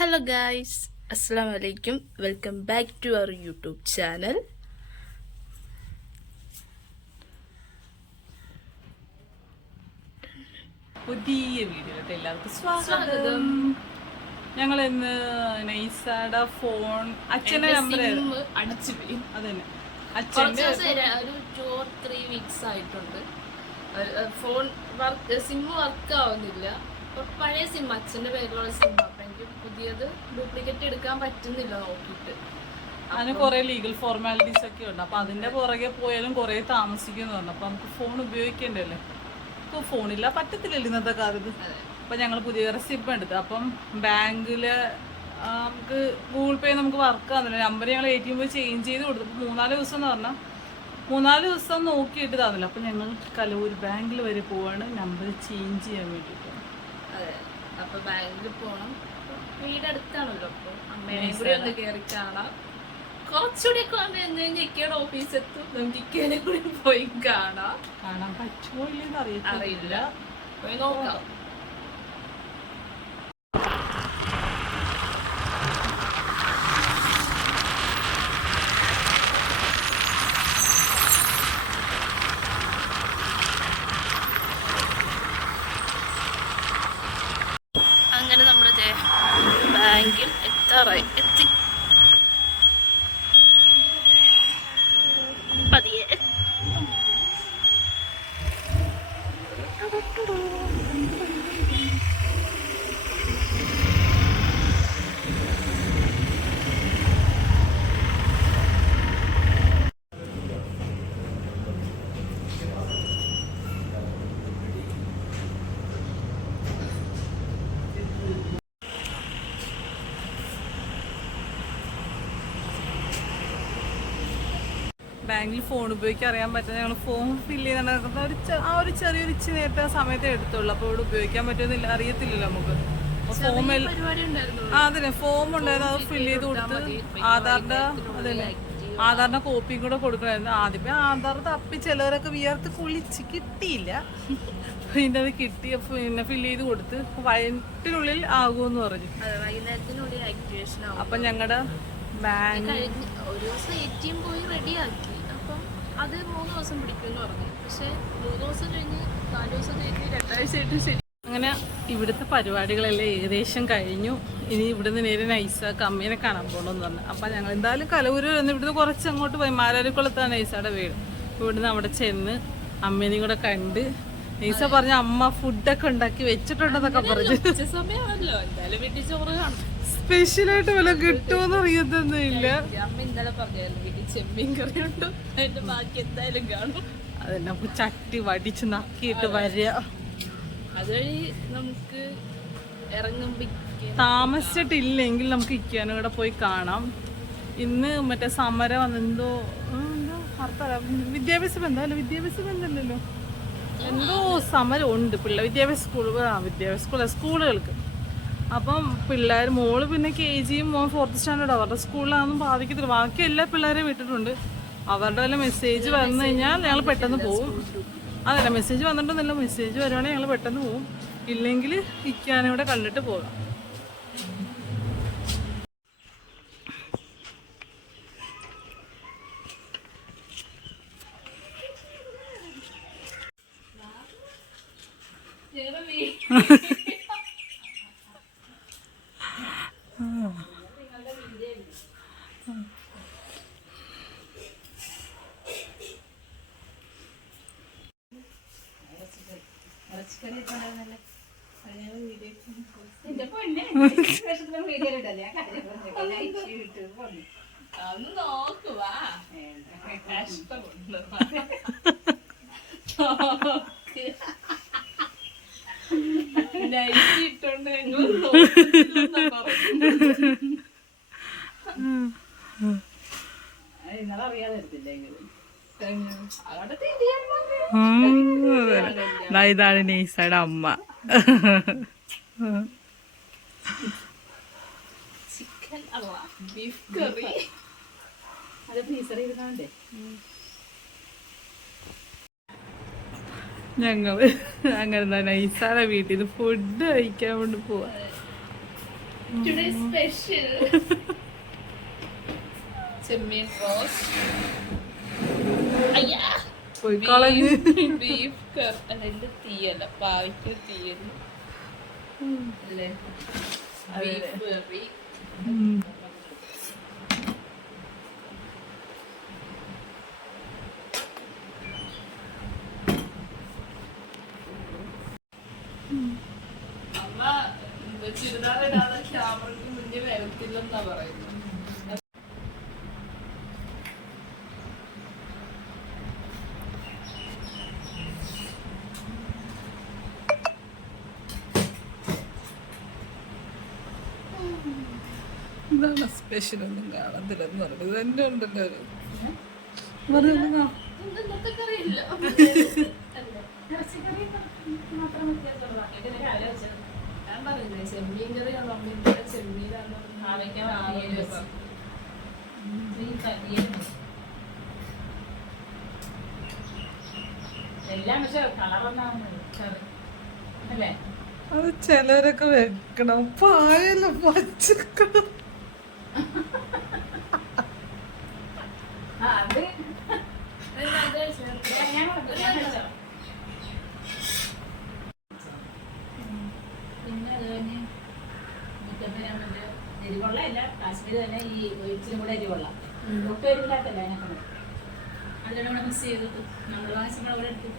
Hello guys, Assalamu alaikum. Welcome back to our YouTube channel. പുതിയ വീഡിയോയിലോട്ട് എല്ലാവർക്കും സ്വാഗതം. ഞങ്ങൾ ഇന്ന് നൈസാടെ ഫോൺ അച്ഛന്റെ നമ്പർ അടിച്ചു പോയി. അതന്നെ അച്ഛൻ്റെ ഒരു 2 or 3 weeks ആയിട്ടുണ്ട്. ഫോൺ വർക്ക് സിം വർക്ക് ആവുന്നില്ല. പഴയ സിം അച്ഛന്റെ പേരിലുള്ള സിം. അപ്പൊ എനിക്ക് പുതിയത് ഡ്യൂപ്ലിക്കേറ്റ് എടുക്കാൻ പറ്റുന്നില്ല നോക്കിയിട്ട്. അതിന് കുറെ ലീഗൽ ഫോർമാലിറ്റീസ് ഒക്കെ ഉണ്ട്. അപ്പൊ അതിന്റെ പുറകെ പോയാലും കുറെ താമസിക്കുന്നു പറഞ്ഞു. അപ്പൊ നമുക്ക് ഫോൺ ഉപയോഗിക്കേണ്ടല്ലേ. ഇപ്പോൾ ഫോണില്ല പറ്റത്തില്ലല്ലോ ഇന്നത്തെ കാലത്ത്. അപ്പം ഞങ്ങൾ പുതിയ സിം എടുത്ത് അപ്പം ബാങ്കില് നമുക്ക് ഗൂഗിൾ പേ നമുക്ക് വർക്ക് ആകുന്നില്ല. നമ്പർ ഞങ്ങൾ ATM പോയി ചേഞ്ച് ചെയ്ത് കൊടുത്തു. അപ്പോൾ 3-4 ദിവസം എന്ന് പറഞ്ഞാൽ 3-4 ദിവസം നോക്കിയിട്ട് തന്നില്ല. അപ്പം ഞങ്ങൾ കലൂർ ബാങ്കിൽ വരെ പോവാണ് നമ്പർ ചേഞ്ച് ചെയ്യാൻ വേണ്ടിയിട്ട്. അതെ, അപ്പൊ ബാങ്കിൽ പോകണം. വീടടുത്താണല്ലോ, അപ്പോൾ അമ്മേനെ കൂടി ഒന്ന് കയറി കാണാം. കുറച്ചുകൂടി ഒക്കെ വന്നു ഇക്കയുടെ ഓഫീസ് എത്തും. നമുക്ക് ഇക്കനെ കൂടി പോയി കാണാൻ പറ്റുമോ ഇല്ലെന്ന് അറിയില്ല. പോയി നോക്കാം. അങ്ങനെ നമ്മുടെ ബാങ്കിൽ എത്തി പതിയെ. ബാങ്കിൽ ഫോൺ ഉപയോഗിക്കാൻ അറിയാൻ പറ്റുന്ന ഞങ്ങൾ ഫോം ഫില്ല് ചെയ്ത് നടക്കുന്ന ഒരു ചെറിയൊരു ഇച്ചിരി നേരത്തെ സമയത്തേ എടുത്തുള്ളൂ. അപ്പോൾ ഇവിടെ ഉപയോഗിക്കാൻ പറ്റുമെന്നില്ല, അറിയത്തില്ലല്ലോ നമുക്ക്. ഫോം അതന്നെ ഫോം ഉണ്ടായിരുന്നു, അത് ഫില്ല് ചെയ്ത് കൊടുത്ത് ആധാറിന്റെ കോപ്പിയും കൂടെ കൊടുക്കണമായിരുന്നു. ആദ്യമേ ആധാർ തപ്പി ചിലവരൊക്കെ വിയർത്ത് കുളിച്ച് കിട്ടിയില്ല. പിന്നെ അത് കിട്ടി. പിന്നെ ഫില്ല് ചെയ്ത് കൊടുത്ത് വൈകിട്ടിനുള്ളിൽ ആകുമെന്ന് പറഞ്ഞു. അപ്പം ഞങ്ങളുടെ ബാങ്ക് ഒരു ദിവസം ATM പോയി റെഡിയാക്കി. അപ്പം അത് 3 ദിവസം പിടിക്കുമെന്ന് പറഞ്ഞു. പക്ഷെ 3 ദിവസം കഴിഞ്ഞ് 4 ദിവസം കഴിഞ്ഞ് 2 ആഴ്ചയായിട്ട് ശരി. അങ്ങനെ ഇവിടുത്തെ പരിപാടികളെല്ലാം ഏകദേശം കഴിഞ്ഞു. ഇനി ഇവിടുന്ന് നേരെ നൈസാക്ക് അമ്മേനെ കാണാൻ പോകണമെന്ന് പറഞ്ഞു. അപ്പം ഞങ്ങൾ എന്തായാലും കലൂര് വന്ന് ഇവിടുന്ന് കുറച്ച് അങ്ങോട്ട് പോയി. മാരാരിക്കുളത്താണ് നൈസയുടെ വീട്. ഇവിടുന്ന് അവിടെ ചെന്ന് അമ്മേനെയും കൂടെ കണ്ട് നൈസ പറഞ്ഞ അമ്മ ഫുഡൊക്കെ ഉണ്ടാക്കി വെച്ചിട്ടുണ്ടെന്നൊക്കെ പറഞ്ഞു. സമയമല്ലോ, എന്തായാലും വീട്ടിൽ ചോറ് കാണും. സ്പെഷ്യലായിട്ട് വല്ല കിട്ടുമെന്ന് അറിയത്തൊന്നുമില്ല. അമ്മ ഇന്നലെ പറഞ്ഞായിരുന്നു വീട്ടിൽ ചെമ്മീൻ കറി ഉണ്ട്, അതിന്റെ ബാക്കി എന്തായാലും കാണും. അത് നമുക്ക് ചട്ടി വടിച്ച് നക്കിയിട്ട് വരിക. അതുവഴി നമുക്ക് ഇറങ്ങുമ്പോ താമസിച്ചിട്ടില്ലെങ്കിൽ നമുക്ക് ഇക്കാനും കൂടെ പോയി കാണാം. ഇന്ന് മറ്റേ സമരം എന്തോ വിദ്യാഭ്യാസ ബന്ധമല്ലല്ലോ, എന്തോ സമരം ഉണ്ട് വിദ്യാഭ്യാസ സ്കൂളുകൾക്ക്. അപ്പം പിള്ളേർ മോള് പിന്നെ KG മോൻ 4th സ്റ്റാൻഡേർഡ് അവരുടെ സ്കൂളിലാണെന്നും ബാധിക്കത്തില്ല. ബാക്കി എല്ലാ പിള്ളേരെയും വിട്ടിട്ടുണ്ട്. അവരുടെ വല്ല മെസ്സേജ് വന്നു കഴിഞ്ഞാൽ ഞങ്ങൾ പെട്ടെന്ന് പോവും. അതല്ല, മെസ്സേജ് വന്നിട്ടൊന്നുമില്ല. മെസ്സേജ് വരുവാണെങ്കിൽ ഞങ്ങൾ പെട്ടെന്ന് പോവും. ഇല്ലെങ്കിൽ ഇക്കാനൂടെ കണ്ടിട്ട് പോകാം. നോക്കുവാ ഇട്ടോണ്ട് ഇതാണ് നൈസയുടെ അമ്മ. ചിക്കൻ ബീഫ് കറി ഞങ്ങള് അങ്ങനെ തന്നെ നൈസാടെ വീട്ടിൽ നിന്ന് ഫുഡ് കഴിക്കാൻ വേണ്ടി പോവാ. ടുഡേ സ്പെഷ്യൽ ചെമ്മീൻ റോസ്റ്റ്. അയ്യാ ബീഫ് കറി തീയല്ല, പാവിക്ക് തീയൽ അല്ലേ, ബീഫ് കറി. അമ്മ ചുരിദാറിടാതെ ക്യാമറയ്ക്ക് മുന്നിൽ വരത്തില്ലെന്നാ പറയുന്നത്. ഇതാണ് സ്പെഷ്യൽ, ഒന്നും കാണത്തില്ലെന്ന് പറഞ്ഞത് തന്നെ ഉണ്ടല്ലോ ഒരു ഇന്നത്തെ കറിയില്ല. ഞാൻ പറയുന്നത് ചെമ്മീൻ കറിയാണ് അമ്മ, ചെമ്മീനാണ് എല്ലാം. പക്ഷെ കളറൊന്നാവുന്നത് കറി അല്ലേ? അത് ചിലരൊക്കെ വെക്കണം, പായല പച്ചക്കളർ. അത് പിന്നെ അത് തന്നെ എരിവെള്ള അല്ല, കാശ്മീർ തന്നെ ഈ ഇച്ചിരി കൂടെ എരിവെള്ള ഒട്ടും എരിവില്ലാത്തല്ല അതിനൊക്കെ. അതിലാണ് കൂടെ മിക്സ് ചെയ്തിട്ട് നമ്മൾ ആവശ്യങ്ങൾ അവിടെ എടുത്ത്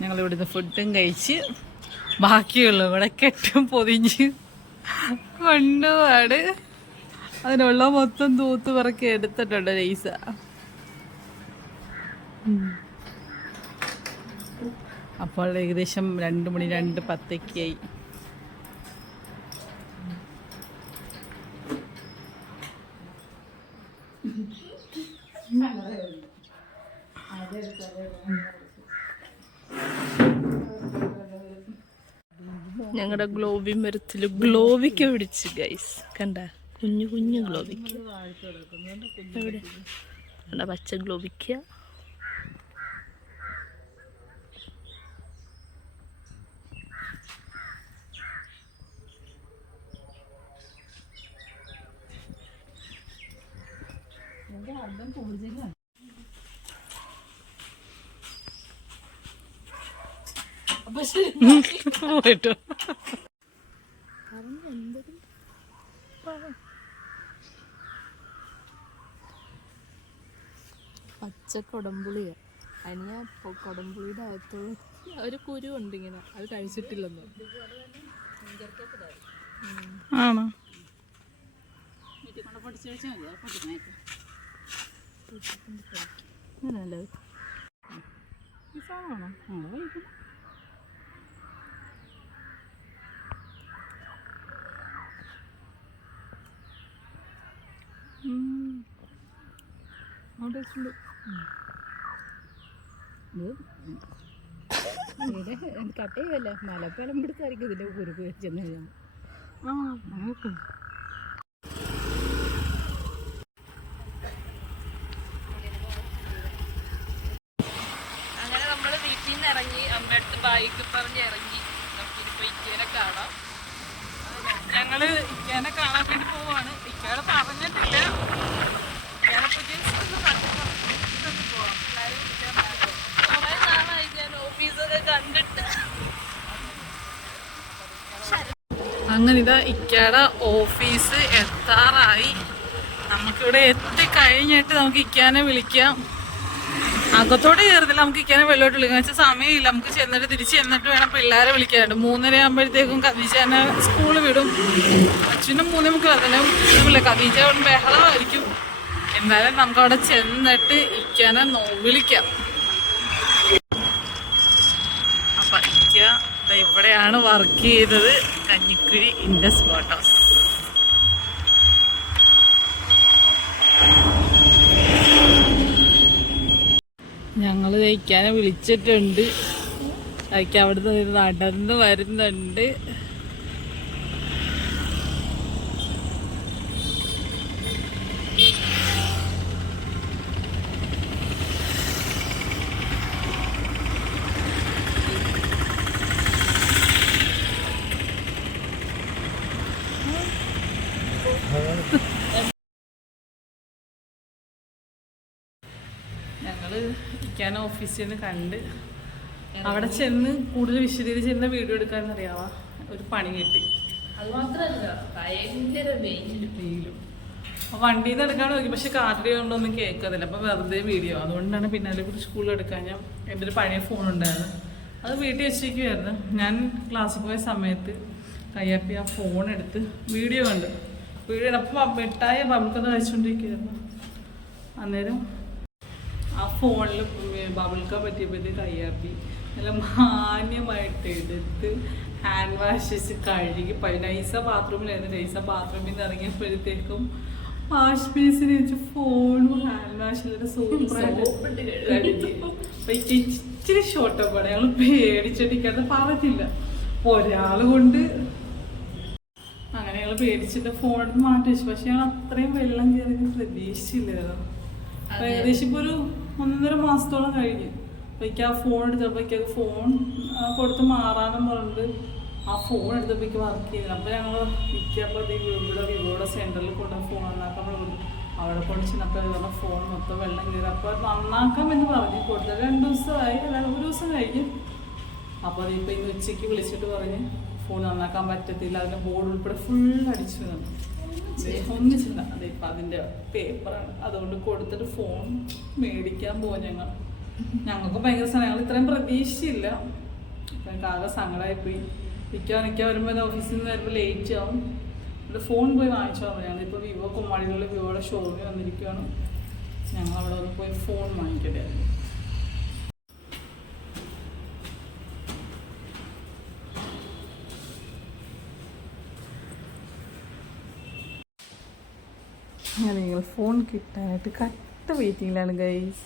ഞങ്ങൾ ഇവിടുന്ന് ഫുഡും കഴിച്ച് ബാക്കിയുള്ള ഇവിടെ കെട്ടും പൊതിഞ്ഞ് കൊണ്ടുപാട് അതിനുള്ള മൊത്തം തൂത്ത് പറക്കി എടുത്തിട്ടുണ്ട് ലൈസ. അപ്പോൾ ഏകദേശം 2 മണി 2:10 ഞങ്ങളുടെ ഗ്ലോബി മരത്തില് ഗ്ലോബിക്ക പിടിച്ച് ഗൈസ്, കണ്ട കുഞ്ഞു കുഞ്ഞു ഗ്ലോബിക്ക. എവിടെ കണ്ട പച്ച ഗ്ലോബിക്ക. പോയിട്ടോ പച്ച കൊടംപുളിയാ. അതിന് ഞാൻ കൊടംപുളിയുടെ അകത്ത് ഒരു കുരു ഉണ്ട് ഇങ്ങനെ, അത് കഴിച്ചിട്ടില്ലെന്നോ. ആണോ? അങ്ങനല്ലേ ആണോ? കട്ട് ചെയ്യുമല്ലോ, മലപ്പലം പിടിച്ചായിരിക്കും ഇതിന്റെ കുരുക്ക് ചെന്ന് കഴിയാം. അങ്ങനെ നമ്മള് വീട്ടിൽ നിന്ന് ഇറങ്ങി, അമ്മയടുത്ത് ബൈക്ക് പറഞ്ഞ് ഇറങ്ങി. നമുക്കിനിപ്പോ ഇക്കേനെ കാണാം. ഞങ്ങള് ഇക്കാനെ കാണാൻ വേണ്ടി പോവാണ്. ഇക്കാടെ പറഞ്ഞിട്ടില്ല. കുറെ നാളായി ഞാൻ ഓഫീസൊക്കെ കണ്ടിട്ട്. അങ്ങനെ ഇതാ ഇക്കയുടെ ഓഫീസ് എത്താറായി. നമുക്കിവിടെ എത്തിക്കഴിഞ്ഞിട്ട് നമുക്ക് ഇക്കാനെ വിളിക്കാം. അകത്തോട്ട് കയറുന്നില്ല, നമുക്ക് ഇക്കാനെ വെള്ളോട്ട് വിളിക്കാം. വെച്ചാൽ സമയമില്ല, നമുക്ക് ചെന്നിട്ട് തിരിച്ച് ചെന്നിട്ട് വേണം പിള്ളേരെ വിളിക്കാനുണ്ട്. 3:30 ആകുമ്പോഴത്തേക്കും കദീജനെ സ്കൂളിൽ വിടും. അച്ഛനും 3:30 അതിനെ കദീജ ബഹളമായിരിക്കും. എന്തായാലും നമുക്ക് അവിടെ ചെന്നിട്ട് ഇക്കാനെ വിളിക്കാം. അപ്പൊ ഇക്ക ഇവിടെയാണ് വർക്ക് ചെയ്തത്, കഞ്ഞിക്കുഴി ഇൻഡസ് മോട്ടോഴ്സ്. ഞങ്ങൾ തയ്ക്കാനെ വിളിച്ചിട്ടുണ്ട്. അതൊക്കെ അവിടുന്ന് നടന്ന് വരുന്നുണ്ട്. ഞങ്ങള് ഇരിക്കാൻ ഓഫീസിൽ നിന്ന് കണ്ട് അവിടെ ചെന്ന് കൂടുതൽ വിശദീകരിച്ച് വീഡിയോ എടുക്കാന്നറിയാവാ ഒരു പണി കിട്ടി. അത് മാത്രല്ല ഭയങ്കര വെയിലും. അപ്പോൾ വണ്ടിയിൽ നിന്ന് എടുക്കാൻ നോക്കി, പക്ഷെ കാർഡിയോ കൊണ്ടൊന്നും കേൾക്കത്തില്ല. അപ്പോൾ വെറുതെ വീഡിയോ. അതുകൊണ്ടാണ് പിന്നാലെ കൂടി സ്കൂളിൽ എടുക്കാൻ ഞാൻ എൻ്റെ ഒരു പഴയ ഫോൺ ഉണ്ടായിരുന്നു, അത് വീട്ടിൽ വെച്ചിരിക്കുമായിരുന്നു. ഞാൻ ക്ലാസ്സിൽ പോയ സമയത്ത് കയ്യപ്പി ആ ഫോൺ എടുത്ത് വീഡിയോ കണ്ട്. വീഡിയോ അപ്പം മിഠായി ബബിൾക്കത് കഴിച്ചുകൊണ്ടിരിക്കുകയായിരുന്നു. അന്നേരം ആ ഫോണിൽ ബബിൾക്ക പറ്റിയപ്പോഴത്തേക്ക് കയ്യാപ്പി നല്ല മാന്യമായിട്ട് എടുത്ത് ഹാൻഡ് വാഷ് കഴുകി നൈസ ബാത്റൂമിലായിരുന്നു. നൈസ ബാത്റൂമിൽ നിന്ന് ഇറങ്ങിയപ്പോഴത്തേക്കും വാഷ് ബേസിന് വെച്ച് ഫോണും ഹാൻഡ് വാഷിലൂടെ ഇച്ചിരി ഷോട്ടപ്പാണ്. ഞങ്ങൾ പേടിച്ചിട്ടിരിക്കാതെ പറഞ്ഞില്ല. ഒരാൾ കൊണ്ട് അങ്ങനെ ഞങ്ങൾ പേടിച്ചിട്ട് ഫോൺ മാറ്റി വെച്ചു. പക്ഷെ ഞങ്ങൾ അത്രയും വെള്ളം കയറി പ്രതീക്ഷിച്ചില്ലായിരുന്നു. ഏകദേശം ഇപ്പോൾ ഒരു 1.5 മാസത്തോളം കഴിഞ്ഞു. അപ്പോഴേക്ക് ആ ഫോൺ എടുത്തപ്പോഴേക്ക് ഫോൺ കൊടുത്ത് മാറാനും പറഞ്ഞിട്ട് ആ ഫോൺ എടുത്തപ്പോഴേക്ക് വർക്ക് ചെയ്തില്ല. അപ്പോൾ ഞങ്ങൾ ഇരിക്കപ്പോൾ ഇവിടെ വിവോയുടെ സെൻറ്ററിൽ കൊണ്ട് ഫോൺ നന്നാക്കാൻ കൊടുത്തു. അവിടെ കൊണ്ട് ചെന്നപ്പോൾ പറഞ്ഞ ഫോൺ മൊത്തം വെള്ളം കയറി. അപ്പോൾ നന്നാക്കാമെന്ന് പറഞ്ഞ് കൊടുത്തത് 2 ദിവസമായി, അല്ലാതെ 1 ദിവസം കഴിഞ്ഞ്. അപ്പോൾ അതിപ്പോൾ ഇന്ന് ഉച്ചയ്ക്ക് വിളിച്ചിട്ട് പറഞ്ഞ് ഫോൺ നന്നാക്കാൻ പറ്റത്തില്ല, അതിൻ്റെ ബോർഡ് ഉൾപ്പെടെ ഫുൾ അടിച്ചു തന്നു. ഒന്നിച്ചില്ല. അതിപ്പോൾ അതിൻ്റെ പേപ്പറാണ്. അതുകൊണ്ട് കൊടുത്തിട്ട് ഫോൺ മേടിക്കാൻ പോകും. ഞങ്ങൾക്ക് ഭയങ്കര സമയം, ഞങ്ങൾ ഇത്രയും പ്രതീക്ഷയില്ല. അപ്പം എനിക്ക് ആകെ സങ്കടമായിപ്പോയി. നിൽക്കാൻ വരുമ്പോൾ ഓഫീസിൽ നിന്ന് വരുമ്പോൾ ലേറ്റ് ആവും. ഇവിടെ ഫോൺ പോയി വാങ്ങിച്ചാൽ മതി. ഞങ്ങളിപ്പോൾ വിവോ കുമ്മാടികളിൽ വിവോയുടെ ഷോറൂമിൽ വന്നിരിക്കുകയാണ്. ഞങ്ങൾ അവിടെ ഒന്ന് പോയി ഫോൺ വാങ്ങിക്കട്ടെ. നിങ്ങൾ ഫോൺ കിട്ടാനായിട്ട് കട്ട വെയിറ്റിങ്ങിലാണ് ഗൈസ്.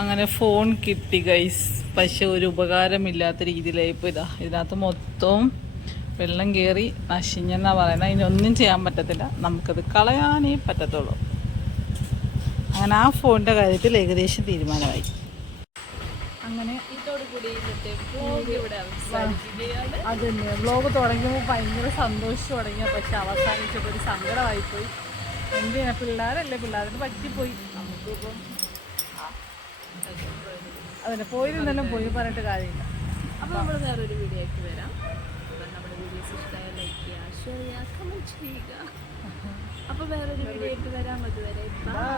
അങ്ങനെ ഫോൺ കിട്ടി ഗൈസ്. പക്ഷെ ഒരു ഉപകാരമില്ലാത്ത രീതിയിലായിപ്പോൾ ഇതിനകത്ത് മൊത്തവും വെള്ളം കയറി നശിഞ്ഞെന്നാ പറയുന്നത്. ഇതിനൊന്നും ചെയ്യാൻ പറ്റത്തില്ല, നമുക്കത് കളയാനേ പറ്റത്തുള്ളൂ. അങ്ങനെ ആ ഫോണിൻ്റെ കാര്യത്തിൽ ഏകദേശം തീരുമാനമായി. അങ്ങനെ ഇതോടുകൂടി ഇന്നത്തെ വ്ലോഗ് ഇവിടെ അവസാനിക്കുകയാണ്. അതന്നെ, വ്ലോഗ് തുടങ്ങിയപ്പോൾ ഭയങ്കര സന്തോഷം തുടങ്ങിയ, പക്ഷെ അവസാനിച്ചപ്പോൾ ഒരു സങ്കടമായിപ്പോയി. എന്തിനാ, പിള്ളേരല്ലേ, പിള്ളേർക്ക് പറ്റിപ്പോയി. നമുക്കിപ്പം അതിനെ പോയിരുന്നെല്ലാം പോയി പറഞ്ഞിട്ട് കാര്യമില്ല. അപ്പോൾ നമ്മൾ വേറൊരു വീഡിയോ ആയിട്ട് വരാം. അപ്പം നമ്മുടെ വീഡിയോസ് ഇഷ്ടമായ ലൈക്ക് ചെയ്യുക, ഷെയർ ചെയ്യുക, കമൻറ്റ് ചെയ്യുക. അപ്പോൾ വേറൊരു വീഡിയോ ആയിട്ട് വരാം. അതുവരെ ബൈ.